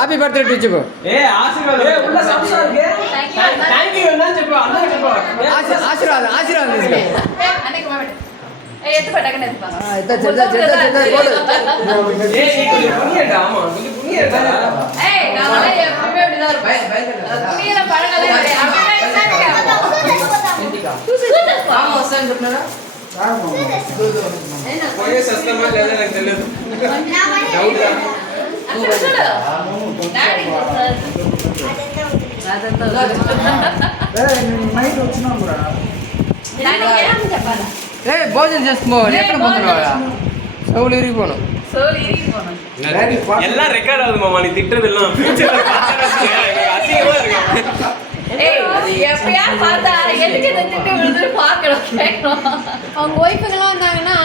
Happy birthday to చెప్పు. ఆశీర్వాదం ఆశీర్వాదం తీసుకో. భోజనం చేసుకో. ఎక్కడ పోతున్నావా? సౌలు ఇరిగిపోను. எல்லாம் ரெக்கார்ட் ஆகுது மாமா. நீ திட்டுறது எல்லாம் அவங்க ஒய்ஃபுங்கெல்லாம் வந்தாங்கன்னா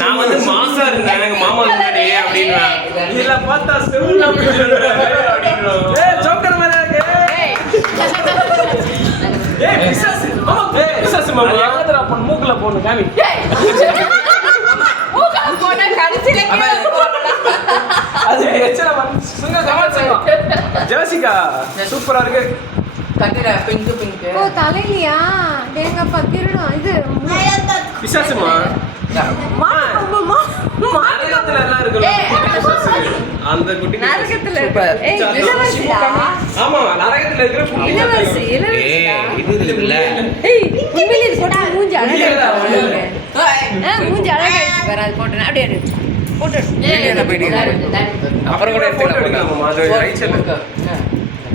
நான் வந்து மாசா இருந்தேன் எனக்கு மாமா முன்னாடி அப்படின்னு இதுல பார்த்தா செவுல ஜோக்கர் மாதிரி இருக்கு. பிசாசு பிசாசு மாமா எங்கடா போன் மூக்குல போணும் காமி போனா கடைசில அது எச்சல சுங்க சமாச்சாரம். ஜெசிகா சூப்பரா இருக்கு. கட்டிடா பிங்க் பிங்க். ஓ தலையிலையா தேங்கப்பா கிரணும் இது பிசாசுமா நரகத்துல எல்லாம் இருக்குல்ல பிசாசு அந்த குட்டி நரகத்துல ஆமா நரகத்துல இருக்கிற இளவரசி இது இல்ல. உண்மையிலே இது போட்டா மூஞ்சி அழகா மூஞ்சி அழகா ஆயிடுச்சு பாரு. அது போட்டேன் அப்படியே போட்டு அப்புறம் கூட போட்டோ எடுக்கலாமா? அது ரைட் சைடுல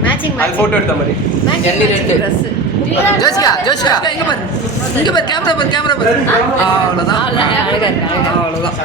மேட்சிங் அது போட்டோ எடுத்த மாதிரி ட்ரெஸ். ஜோசிகா ஜோசிகா இங்க பாரு இங்க பாரு கேமரா பாரு. அவ்வளவுதான் அவ்வளவுதான்.